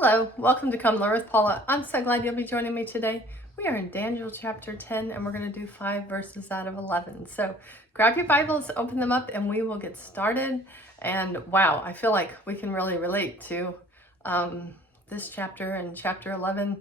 Hello, welcome to Come Learn with Paula. I'm so glad you'll be joining me today. We are in Daniel chapter 10 and we're going to do 5 verses out of 11. So grab your Bibles, open them up, and we will get started. And wow, I feel like we can really relate to this chapter and chapter 11.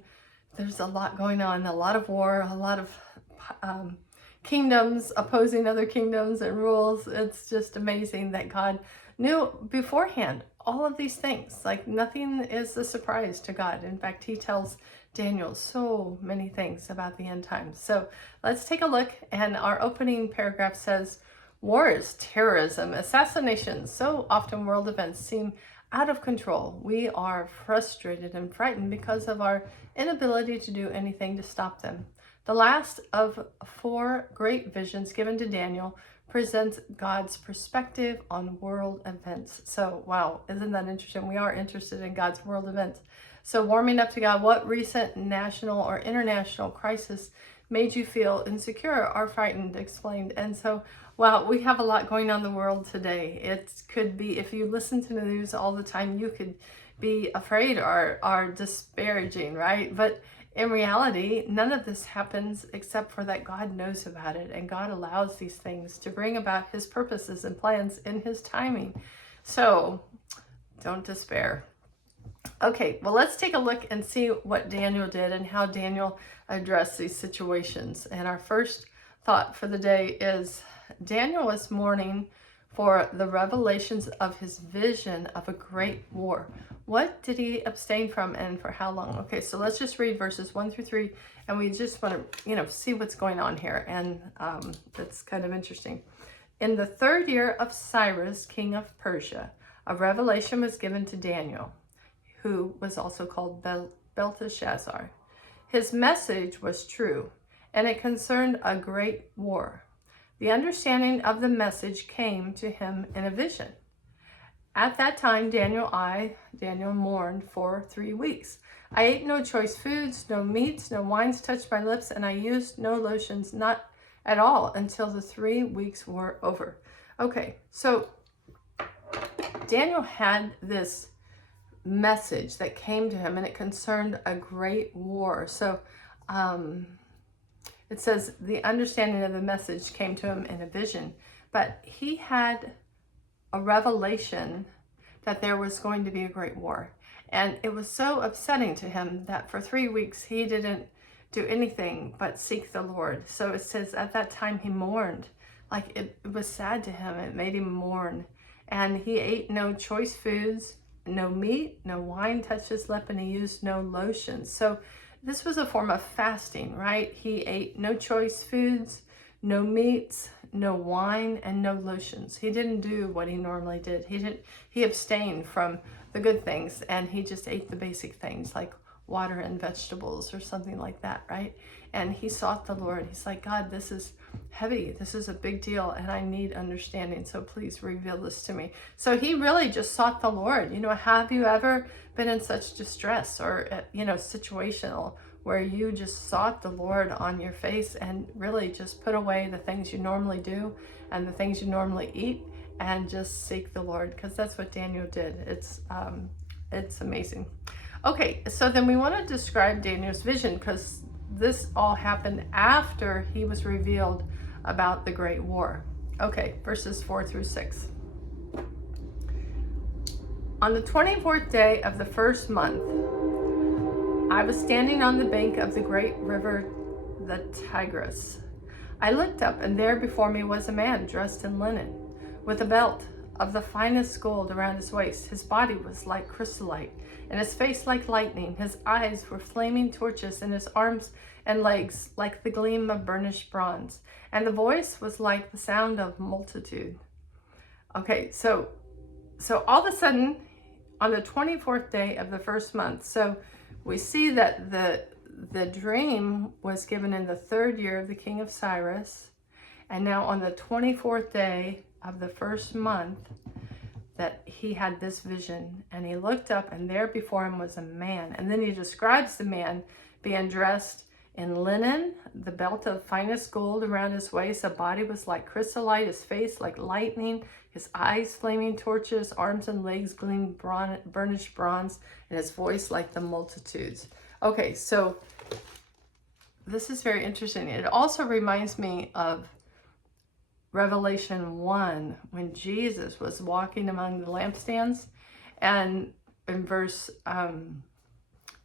There's a lot going on, a lot of war, a lot of kingdoms opposing other kingdoms and rules. It's just amazing that God knew beforehand all of these things. Like nothing is a surprise to God. In fact, he tells Daniel so many things about the end times. So let's take a look. And our opening paragraph says, wars, terrorism, assassinations, so often world events seem out of control. We are frustrated and frightened because of our inability to do anything to stop them. The last of 4 great visions given to Daniel presents God's perspective on world events. So, wow, isn't that interesting? We are interested in God's world events. So, warming up to God, what recent national or international crisis made you feel insecure or frightened? Explained. And so, wow, we have a lot going on in the world today. It could be, if you listen to the news all the time, you could be afraid or disparaging, right? But in reality, none of this happens except for that God knows about it, and God allows these things to bring about his purposes and plans in his timing. So don't despair. Okay, well, let's take a look and see what Daniel did and how Daniel addressed these situations. And our first thought for the day is Daniel was mourning for the revelations of his vision of a great war. What did he abstain from and for how long? Okay, so let's just read verses 1 through 3, and we just want to, see what's going on here. And that's kind of interesting. In the 3rd year of Cyrus, king of Persia, a revelation was given to Daniel, who was also called Belteshazzar. His message was true, and it concerned a great war. The understanding of the message came to him in a vision. At that time, Daniel mourned for 3 weeks. I ate no choice foods, no meats, no wines touched my lips, and I used no lotions, not at all, until the 3 weeks were over. Okay, so Daniel had this message that came to him, and it concerned a great war. So it says the understanding of the message came to him in a vision, but he had a revelation that there was going to be a great war. And it was so upsetting to him that for 3 weeks he didn't do anything but seek the Lord. So it says at that time he mourned. Like it was sad to him. It made him mourn. And he ate no choice foods, no meat, no wine touched his lip, and he used no lotions. So this was a form of fasting, right? He ate no choice foods, no meats, no wine, and no lotions. He didn't do what he normally did. He abstained from the good things, and he just ate the basic things like water and vegetables or something like that, right? And he sought the Lord. He's like, God, this is heavy. This is a big deal, and I need understanding. So please reveal this to me. So he really just sought the Lord. Have you ever been in such distress or, situational where you just sought the Lord on your face and really just put away the things you normally do and the things you normally eat and just seek the Lord? Because that's what Daniel did. It's amazing. Okay, so then we want to describe Daniel's vision, because this all happened after he was revealed about the great war. Okay, verses 4 through 6. On the 24th day of the 1st month, I was standing on the bank of the great river, the Tigris. I looked up, and there before me was a man dressed in linen, with a belt of the finest gold around his waist. His body was like chrysolite, and his face like lightning. His eyes were flaming torches, and his arms and legs like the gleam of burnished bronze. And the voice was like the sound of multitude. Okay, so all of a sudden, on the 24th day of the 1st month, so we see that the dream was given in the 3rd year of the king of Cyrus, and now on the 24th day of the 1st month that he had this vision, and he looked up, and there before him was a man. And then he describes the man being dressed in linen, the belt of finest gold around his waist. The body was like chrysolite, his face like lightning, His eyes flaming torches, arms and legs gleam burnished bronze, and his voice like the multitudes. Okay, so this is very interesting. It also reminds me of Revelation 1, when Jesus was walking among the lampstands, and in verse,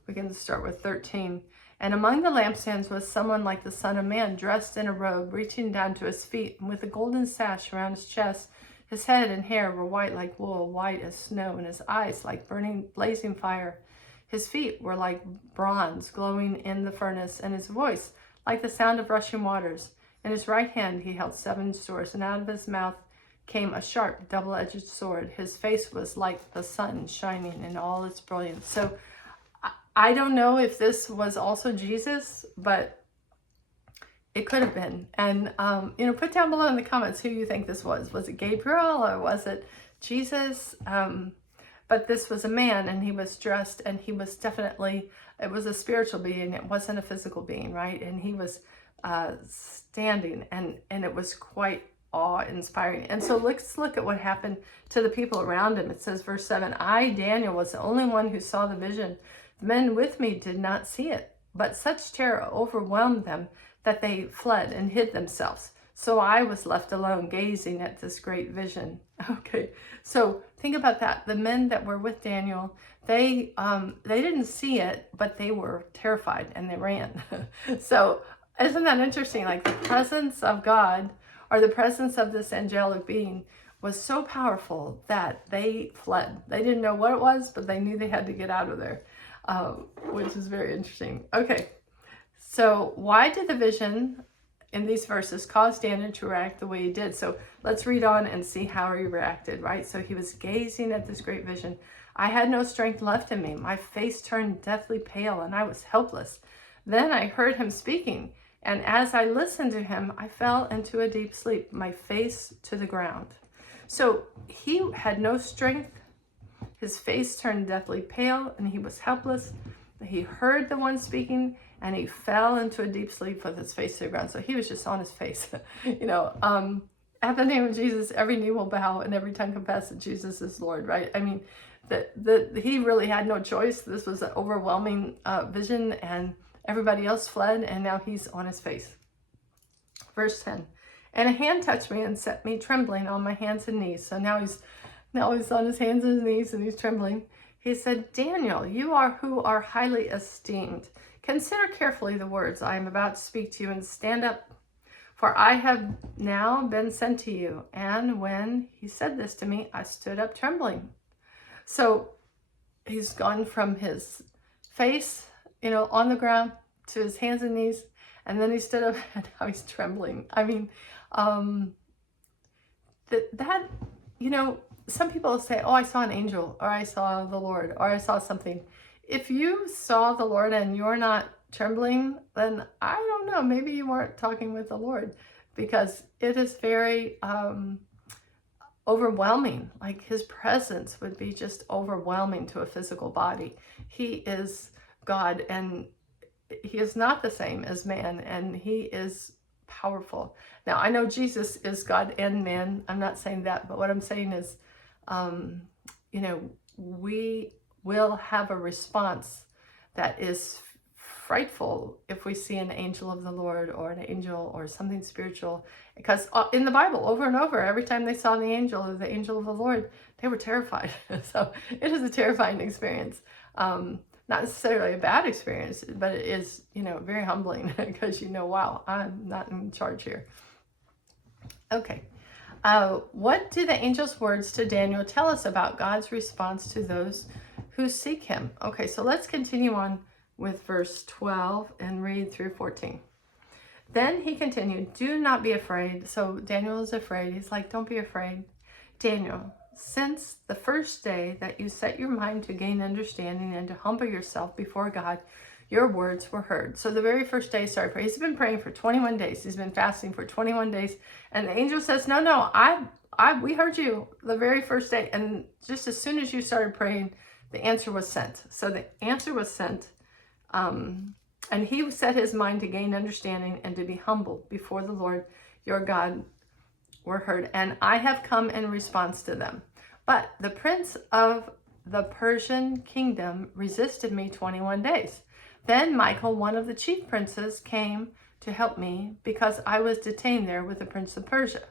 we can start with 13. And among the lampstands was someone like the Son of Man, dressed in a robe, reaching down to his feet, and with a golden sash around his chest. His head and hair were white like wool, white as snow, and his eyes like blazing fire. His feet were like bronze glowing in the furnace, and his voice like the sound of rushing waters. In his right hand he held 7 swords, and out of his mouth came a sharp, double-edged sword. His face was like the sun shining in all its brilliance. So I don't know if this was also Jesus, but it could have been. And, put down below in the comments who you think this was. Was it Gabriel or was it Jesus? But this was a man, and he was dressed, and he was definitely, it was a spiritual being. It wasn't a physical being, right? And he was standing, and it was quite awe-inspiring. And so let's look at what happened to the people around him. It says, verse 7, I, Daniel, was the only one who saw the vision. The men with me did not see it, but such terror overwhelmed them that they fled and hid themselves. So I was left alone, gazing at this great vision. Okay, so think about that. The men that were with Daniel, they didn't see it, but they were terrified and they ran. So isn't that interesting? Like the presence of God, or the presence of this angelic being, was so powerful that they fled. They didn't know what it was, but they knew they had to get out of there, which is very interesting. Okay, so why did the vision in these verses cause Daniel to react the way he did? So let's read on and see how he reacted, right? So he was gazing at this great vision. I had no strength left in me. My face turned deathly pale, and I was helpless. Then I heard him speaking, and as I listened to him, I fell into a deep sleep, my face to the ground. So he had no strength. His face turned deathly pale, and he was helpless. He heard the one speaking, and he fell into a deep sleep with his face to the ground. So he was just on his face. At the name of Jesus, every knee will bow and every tongue confess that Jesus is Lord, right? I mean, he really had no choice. This was an overwhelming vision, and everybody else fled, and now he's on his face. Verse 10, and a hand touched me and set me trembling on my hands and knees. So now he's on his hands and his knees, and he's trembling. He said, Daniel, you are who are highly esteemed. Consider carefully the words I am about to speak to you, and stand up, for I have now been sent to you. And when he said this to me, I stood up trembling. So he's gone from his face, on the ground, to his hands and knees, and then he stood up, and now he's trembling. I mean, some people say, oh, I saw an angel, or I saw the Lord, or I saw something. If you saw the Lord and you're not trembling, then I don't know, maybe you weren't talking with the Lord, because it is very overwhelming. Like his presence would be just overwhelming to a physical body. He is God, and he is not the same as man, and he is powerful. Now, I know Jesus is God and man. I'm not saying that, but what I'm saying is, we will have a response that is frightful if we see an angel of the Lord, or an angel or something spiritual, because in the Bible, over and over, every time they saw the angel or the angel of the Lord, they were terrified. So it is a terrifying experience. Not necessarily a bad experience, but it is, very humbling, because wow, I'm not in charge here. Okay. What do the angel's words to Daniel tell us about God's response to those who seek him? Okay, so let's continue on with verse 12 and read through 14. Then he continued, do not be afraid. So Daniel is afraid. He's like, don't be afraid. Daniel, since the first day that you set your mind to gain understanding and to humble yourself before God, your words were heard. So the very first day he started praying. He's been praying for 21 days. He's been fasting for 21 days. And the angel says, no, we heard you the very first day. And just as soon as you started praying, the answer was sent. So the answer was sent. And he set his mind to gain understanding and to be humble before the Lord your God. were heard, and I have come in response to them. But the prince of the Persian kingdom resisted me 21 days. Then Michael, one of the chief princes, came to help me because I was detained there with the prince of Persia.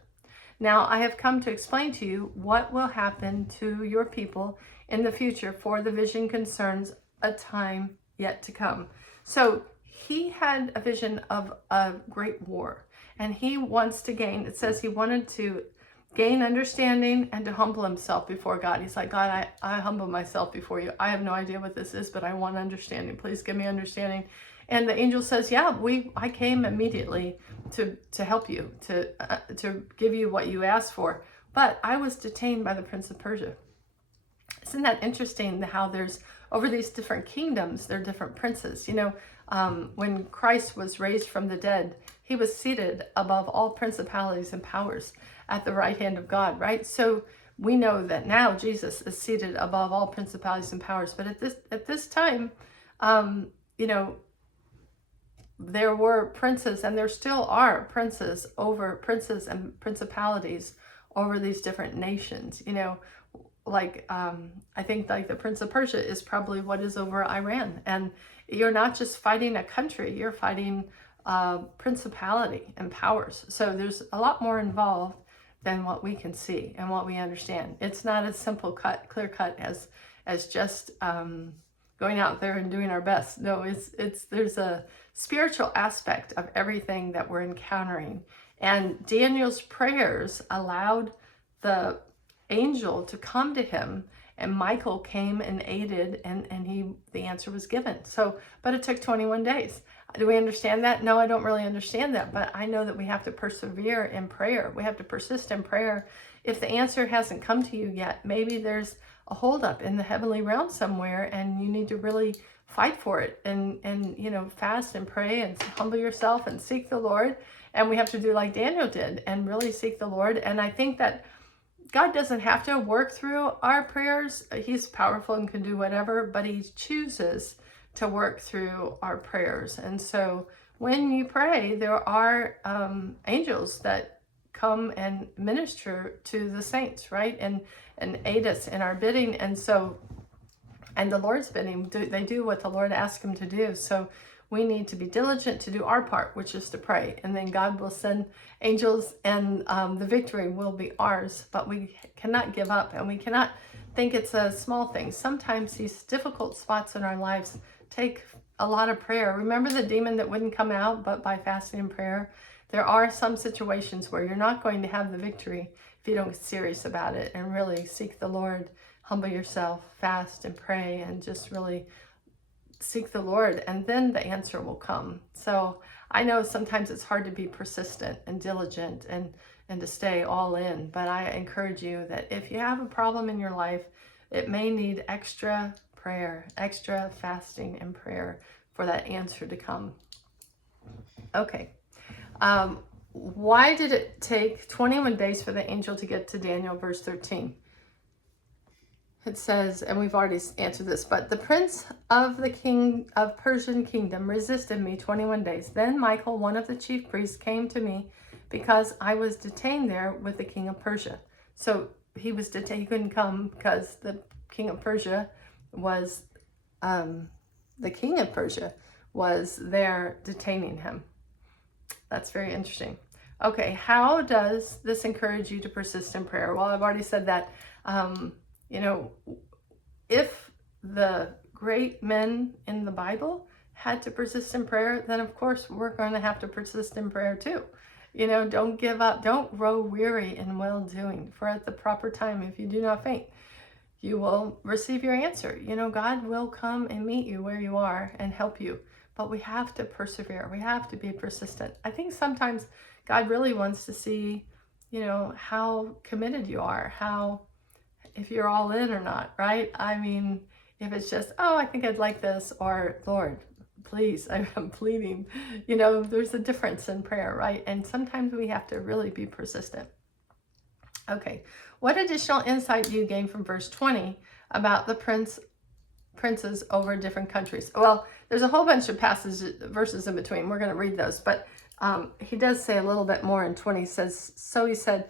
Now I have come to explain to you what will happen to your people in the future, for the vision concerns a time yet to come. So he had a vision of a great war, and he wants to gain, it says he wanted to gain understanding and to humble himself before God. He's like, God, I humble myself before you. I have no idea what this is, but I want understanding. Please give me understanding. And the angel says, yeah, I came immediately to help you, to give you what you asked for. But I was detained by the prince of Persia. Isn't that interesting how there's, over these different kingdoms, there are different princes. You know, when Christ was raised from the dead, he was seated above all principalities and powers at the right hand of God, right? So we know that now Jesus is seated above all principalities and powers. But at this time, you know, there were princes, and there still are princes and principalities over these different nations. You know, like I think like the prince of Persia is probably what is over Iran. And you're not just fighting a country, you're fighting principality and powers. So there's a lot more involved than what we can see and what we understand. It's not as clear cut as just going out there and doing our best. No, there's a spiritual aspect of everything that we're encountering. And Daniel's prayers allowed the angel to come to him, and Michael came and aided, and the answer was given. So, but it took 21 days. Do we understand that? No, I don't really understand that, but I know that we have to persevere in prayer. We have to persist in prayer. If the answer hasn't come to you yet, maybe there's a holdup in the heavenly realm somewhere, and you need to really fight for it, and you know, fast and pray and humble yourself and seek the Lord. And we have to do like Daniel did and really seek the Lord. And I think that God doesn't have to work through our prayers. He's powerful and can do whatever, but he chooses to work through our prayers. And so when you pray, there are angels that come and minister to the saints, right? And aid us in our bidding. And so, and the Lord's bidding, they do what the Lord asks them to do. So we need to be diligent to do our part, which is to pray. And then God will send angels, and the victory will be ours. But we cannot give up, and we cannot think it's a small thing. Sometimes these difficult spots in our lives take a lot of prayer. Remember the demon that wouldn't come out but by fasting and prayer? There are some situations where you're not going to have the victory if you don't get serious about it and really seek the Lord, humble yourself, fast and pray, and just really seek the Lord, and then the answer will come. So I know sometimes it's hard to be persistent and diligent and to stay all in, but I encourage you that if you have a problem in your life, it may need extra prayer, extra fasting and prayer for that answer to come. Okay. Why did it take 21 days for the angel to get to Daniel, verse 13? It says, and we've already answered this, but the prince of the king of Persian kingdom resisted me 21 days. Then Michael, one of the chief priests, came to me because I was detained there with the king of Persia. So he was detained, he couldn't come because the king of Persia was, there detaining him. That's very interesting. Okay, how does this encourage you to persist in prayer? Well, I've already said that. You know, if the great men in the Bible had to persist in prayer, then of course we're going to have to persist in prayer too. You know, don't give up. Don't grow weary in well-doing. For at the proper time, if you do not faint, you will receive your answer. You know, God will come and meet you where you are and help you. But we have to persevere. We have to be persistent. I think sometimes God really wants to see, you know, how committed you are, if you're all in or not, right? I mean, if it's just, oh, I think I'd like this, or Lord, please, I'm pleading, you know, there's a difference in prayer, right? And sometimes we have to really be persistent. Okay, what additional insight do you gain from verse 20 about the princes over different countries? Well, there's a whole bunch of verses in between. We're going to read those, but he does say a little bit more in 20. He says, so he said,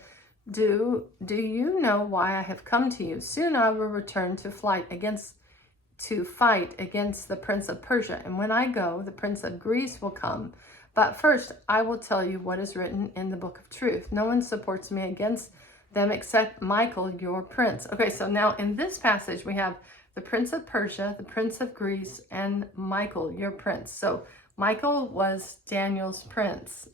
do you know why I have come to you? Soon I will return to fight against the prince of Persia. And when I go, the prince of Greece will come. But first, I will tell you what is written in the book of truth. No one supports me against them except Michael, your prince. Okay, so now in this passage, we have the prince of Persia, the prince of Greece, and Michael, your prince. So Michael was Daniel's prince.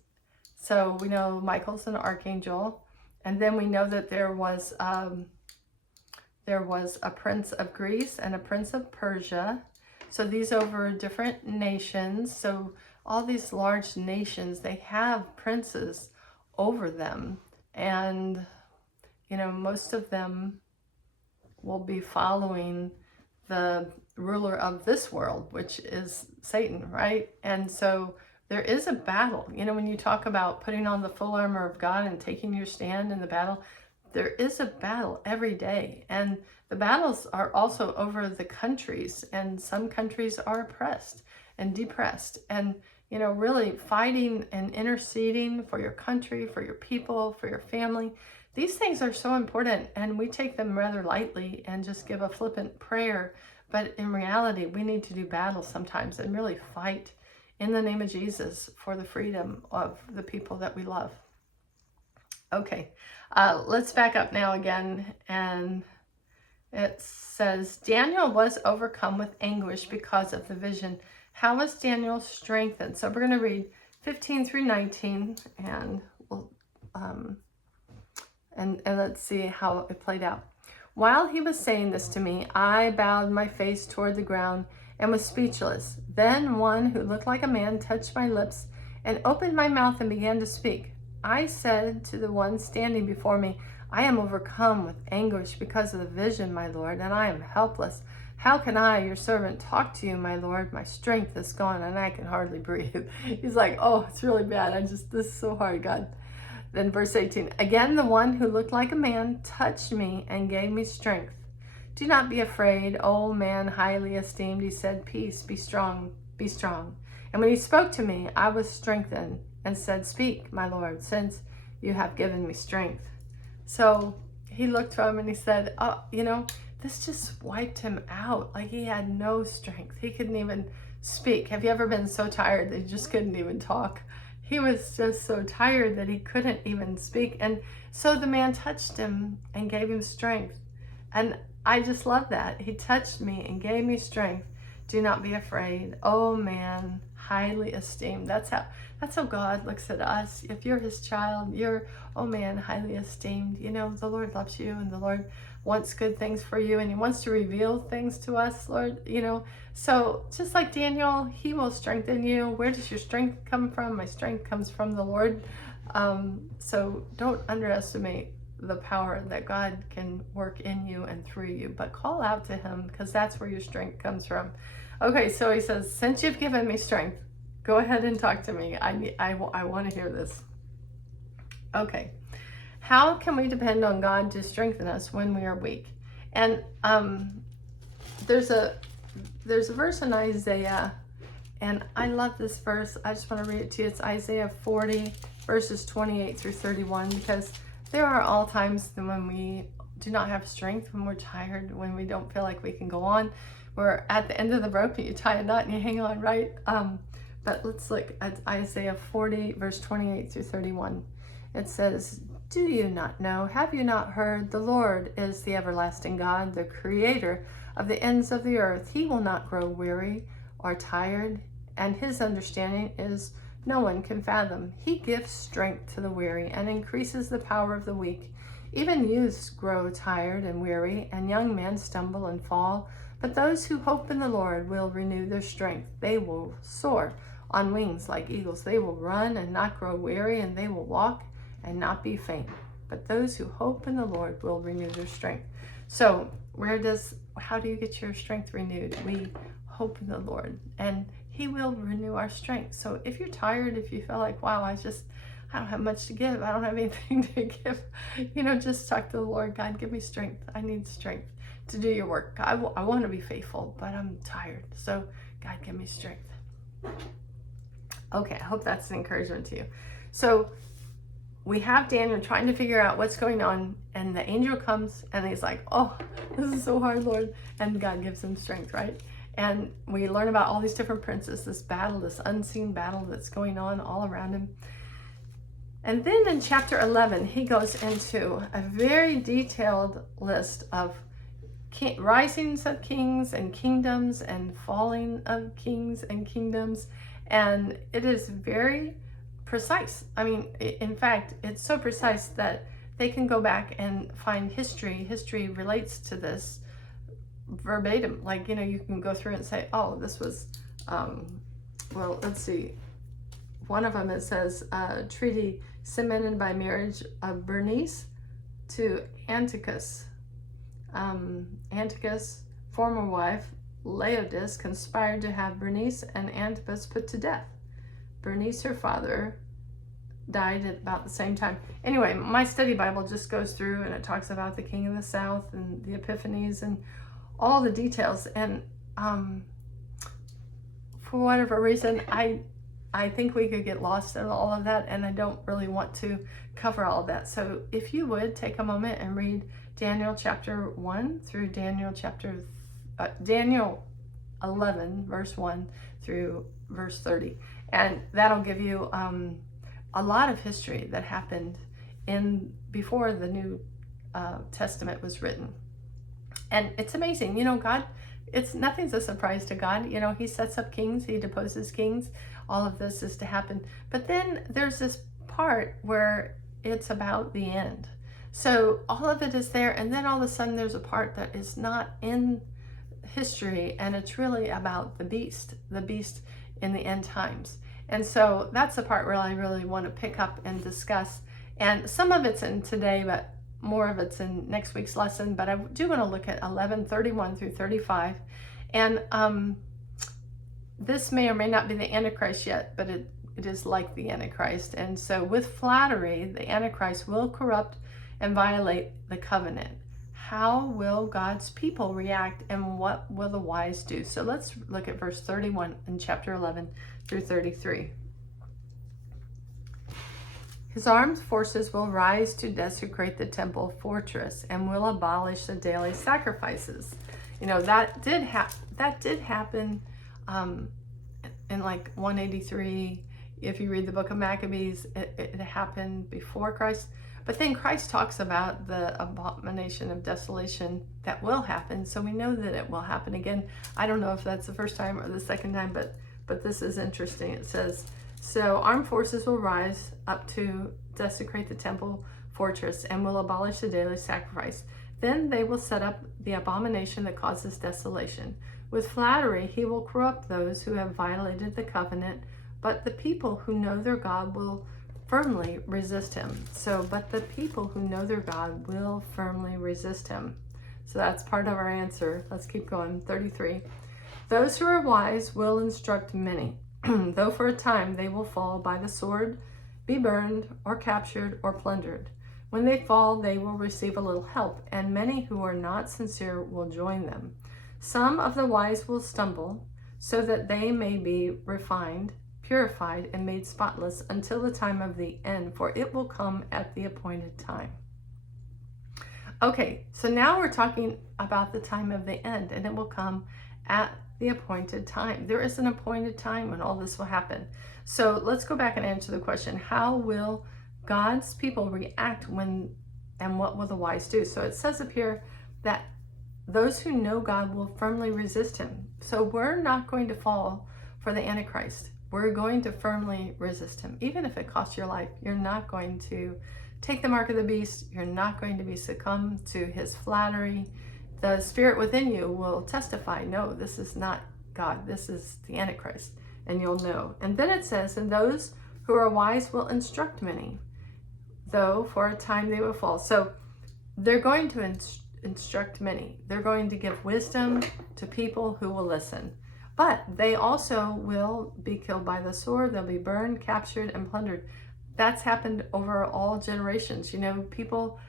So we know Michael's an archangel. And then we know that there was a prince of Greece and a prince of Persia. So these over different nations. So all these large nations, they have princes over them. And, you know, most of them will be following the ruler of this world, which is Satan, right? And so there is a battle. You know, when you talk about putting on the full armor of God and taking your stand in the battle, there is a battle every day. And the battles are also over the countries. And some countries are oppressed and depressed. And, you know, really fighting and interceding for your country, for your people, for your family. These things are so important. And we take them rather lightly and just give a flippant prayer. But in reality, we need to do battle sometimes and really fight in the name of Jesus for the freedom of the people that we love. Okay, let's back up now again. And it says, Daniel was overcome with anguish because of the vision. How was Daniel strengthened? So we're going to read 15 through 19 and we'll, and let's see how it played out. While he was saying this to me, I bowed my face toward the ground and was speechless. Then one who looked like a man touched my lips and opened my mouth and began to speak. I said to the one standing before me, I am overcome with anguish because of the vision, my Lord, and I am helpless. How can I, your servant, talk to you, my Lord? My strength is gone and I can hardly breathe. He's like, oh, it's really bad. This is so hard, God. Then verse 18, again, the one who looked like a man touched me and gave me strength. Do not be afraid, O man highly esteemed. He said, peace, be strong, be strong. And when he spoke to me, I was strengthened and said, speak, my Lord, since you have given me strength. So he looked to him and he said, oh, you know, this just wiped him out. Like he had no strength. He couldn't even speak. Have you ever been so tired that you just couldn't even talk? He was just so tired that he couldn't even speak. And so the man touched him and gave him strength. And I just love that. He touched me and gave me strength. Do not be afraid. Oh man, highly esteemed. That's how God looks at us. If you're his child, you're, oh man, highly esteemed. You know, the Lord loves you and the Lord wants good things for you and he wants to reveal things to us, Lord, you know. So just like Daniel, he will strengthen you. Where does your strength come from? My strength comes from the Lord. So don't underestimate the power that God can work in you and through you, but call out to him because that's where your strength comes from. Okay, so he says, since you've given me strength, go ahead and talk to me. I want to hear this. Okay, how can we depend on God to strengthen us when we are weak? And there's a verse in Isaiah, and I love this verse. I just want to read it to you. It's Isaiah 40, verses 28 through 31, because there are all times when we do not have strength, when we're tired, when we don't feel like we can go on. We're at the end of the rope and you tie a knot and you hang on, right? But let's look at Isaiah 40, verse 28 through 31. It says, do you not know? Have you not heard? The Lord is the everlasting God, the creator of the ends of the earth. He will not grow weary or tired, and his understanding is no one can fathom. He gives strength to the weary and increases the power of the weak. Even youths grow tired and weary, and young men stumble and fall. But those who hope in the Lord will renew their strength. They will soar on wings like eagles. They will run and not grow weary, and they will walk and not be faint. But those who hope in the Lord will renew their strength. So how do you get your strength renewed? We hope in the Lord, and he will renew our strength. So if you're tired, if you feel like, wow, I don't have much to give, I don't have anything to give, just talk to the Lord. God, give me strength. I need strength to do your work. I want to be faithful, but I'm tired. So God, give me strength. Okay, I hope that's an encouragement to you. So we have Daniel trying to figure out what's going on, and the angel comes and he's like, oh, this is so hard, Lord. And God gives him strength, right? And we learn about all these different princes, this battle, this unseen battle that's going on all around him. And then in chapter 11, he goes into a very detailed list of risings of kings and kingdoms and falling of kings and kingdoms. And it is very precise. I mean, in fact, it's so precise that they can go back and find history. History relates to this verbatim. Like, you can go through and say, oh, this was, well, let's see. One of them, it says, treaty cemented by marriage of Bernice to Antiochus. Antiochus, former wife, Laodice, conspired to have Bernice and Antipas put to death. Bernice, her father, died at about the same time. Anyway, my study Bible just goes through and it talks about the king of the south and the epiphanies and all the details. And for whatever reason, I think we could get lost in all of that, and I don't really want to cover all of that. So if you would take a moment and read Daniel chapter 1 through Daniel 11, verse 1 through verse 30. And that'll give you a lot of history that happened before the New Testament was written. And it's amazing, God, nothing's a surprise to God. He sets up kings, he deposes kings. All of this is to happen. But then there's this part where it's about the end. So all of it is there, and then all of a sudden there's a part that is not in history, and it's really about the beast in the end times. And so that's the part where I really want to pick up and discuss. And some of it's in today, but more of it's in next week's lesson. But I do want to look at 11:31 through 35. And this may or may not be the Antichrist yet, but it is like the Antichrist. And so with flattery, the Antichrist will corrupt and violate the covenant. How will God's people react, and what will the wise do? So let's look at verse 31 in chapter 11 through 33. His armed forces will rise to desecrate the temple fortress and will abolish the daily sacrifices. That did happen in like 183. If you read the book of Maccabees, it happened before Christ. But then Christ talks about the abomination of desolation that will happen. So we know that it will happen again. I don't know if that's the first time or the second time, but this is interesting. It says, so armed forces will rise up to desecrate the temple fortress and will abolish the daily sacrifice. Then they will set up the abomination that causes desolation. With flattery, he will corrupt those who have violated the covenant, but the people who know their God will firmly resist him. But the people who know their God will firmly resist him. So that's part of our answer. Let's keep going. 33. Those who are wise will instruct many, though for a time they will fall by the sword, be burned, or captured, or plundered. When they fall, they will receive a little help, and many who are not sincere will join them. Some of the wise will stumble, so that they may be refined, purified, and made spotless until the time of the end, for it will come at the appointed time. Okay, so now we're talking about the time of the end, and it will come at the appointed time. There is an appointed time when all this will happen. So let's go back and answer the question, how will God's people react when, and what will the wise do? So it says up here that those who know God will firmly resist him. So we're not going to fall for the Antichrist. We're going to firmly resist him. Even if it costs your life, you're not going to take the mark of the beast. You're not going to be succumb to his flattery. The spirit within you will testify, no, this is not God. This is the Antichrist. And you'll know. And then it says, and those who are wise will instruct many, though for a time they will fall. So they're going to instruct many. They're going to give wisdom to people who will listen. But they also will be killed by the sword. They'll be burned, captured, and plundered. That's happened over all generations. People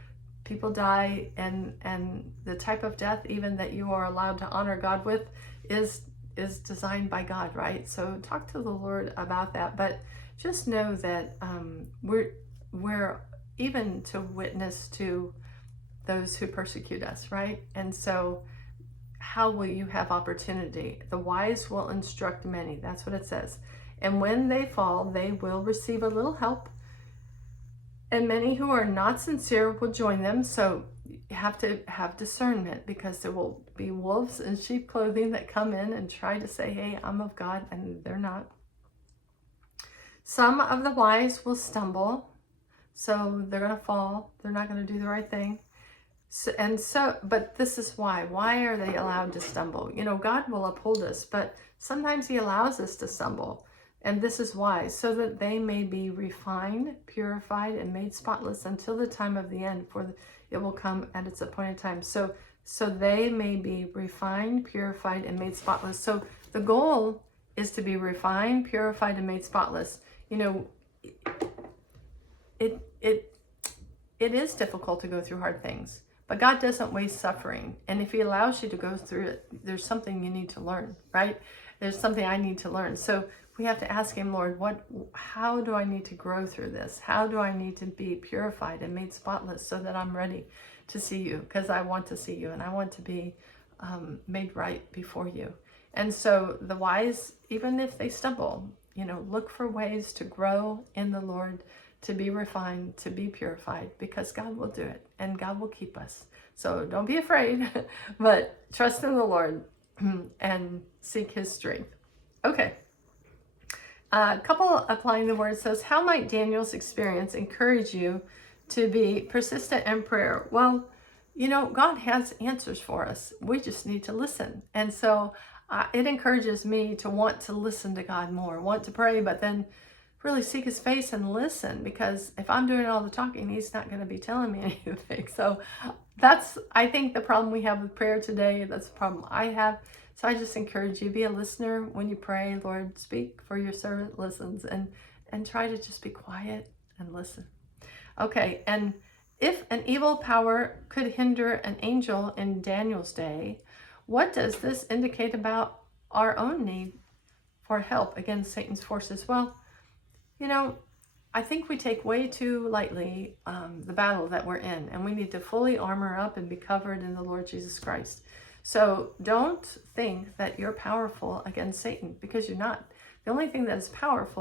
die, and the type of death even that you are allowed to honor God with is is designed by God, right? So talk to the Lord about that. But just know that we're even to witness to those who persecute us, right? And so how will you have opportunity? The wise will instruct many. That's what it says. And when they fall, they will receive a little help. And many who are not sincere will join them. So you have to have discernment, because there will be wolves in sheep clothing that come in and try to say, hey, I'm of God, and they're not. Some of the wise will stumble. So they're going to fall. They're not going to do the right thing. But this is why. Why are they allowed to stumble? You know, God will uphold us, but sometimes he allows us to stumble. And this is why, so that they may be refined, purified, and made spotless until the time of the end, for it will come at its appointed time. So they may be refined, purified, and made spotless. So the goal is to be refined, purified, and made spotless. You know, it is difficult to go through hard things, but God doesn't waste suffering. And if he allows you to go through it, there's something you need to learn, right? There's something I need to learn. So we have to ask him, Lord, how do I need to grow through this? How do I need to be purified and made spotless so that I'm ready to see you? Because I want to see you, and I want to be made right before you. And so the wise, even if they stumble, you know, look for ways to grow in the Lord, to be refined, to be purified, because God will do it and God will keep us. So don't be afraid, but trust in the Lord and seek his strength. Okay. A couple applying the word says, how might Daniel's experience encourage you to be persistent in prayer? Well, you know, God has answers for us. We just need to listen. And so it encourages me to want to listen to God more, want to pray, but then really seek his face and listen, because if I'm doing all the talking, he's not going to be telling me anything. So that's, I think, the problem we have with prayer today. That's the problem I have. So I just encourage you, be a listener when you pray. Lord, speak, for your servant listens, and try to just be quiet and listen. Okay, and if an evil power could hinder an angel in Daniel's day, what does this indicate about our own need for help against Satan's forces? Well, you know, I think we take way too lightly the battle that we're in, and we need to fully armor up and be covered in the Lord Jesus Christ. So don't think that you're powerful against Satan, because you're not. The only thing that is powerful